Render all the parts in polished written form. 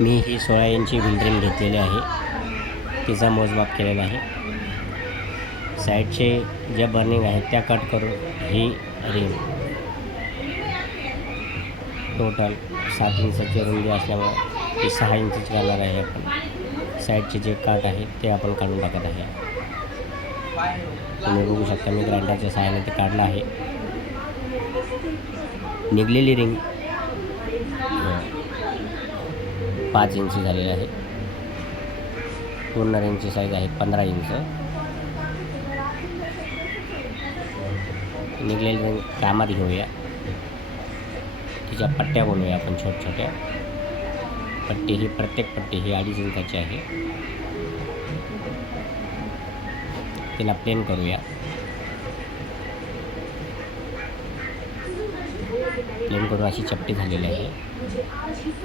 मी ही 16 इंची व्हील रिम घेतलेली आहे. तिचा मोजमाप केलेला आहे. साईडचे ज्या बर्निंग आहेत त्या कट करून ही रिम टोटल 7 इंचाची रुंदी असल्यामुळे ती 6 इंचची करणार आहे. आपण साईडचे जे काट आहेत ते आपण काढून टाकत आहे. तुम्ही बघू शकता मी ग्राइंडरच्या सहाय्याने ते काढलं आहे. निघलेली रिंग 5 इंची झालेली आहे. पूर्ण रिंगची साईज आहे 15 इंच. निघलेली रिंग कामात घेऊया. तिच्या पट्ट्या बनवूया आपण छोट्या पट्टी. ही प्रत्येक पट्टी ही 2.5 इंचाची आहे. तिला प्लेन करूया. प्लेन करून अशी चपटी झालेली आहे.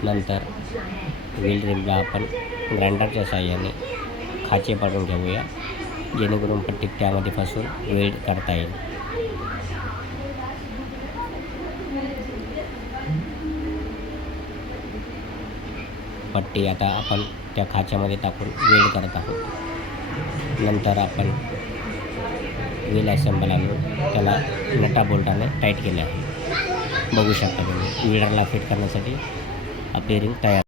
नंतर व्हील रिमला आपण ग्राइंडरच्या साहाय्याने खाचे पाडून घेऊया, जेणेकरून पट्टी त्यामध्ये फसून वेल्ड करता येईल. पट्टी आता आपण त्या खाच्यामध्ये टाकून वेल्ड करत आहोत. नंतर आपण व्हील असेंबल आणून त्याला नटा बोल्टाने टाईट केले आहे. बघू शकता तुम्ही. व्हीलरला फिट करण्यासाठी आपली रिंग तयार.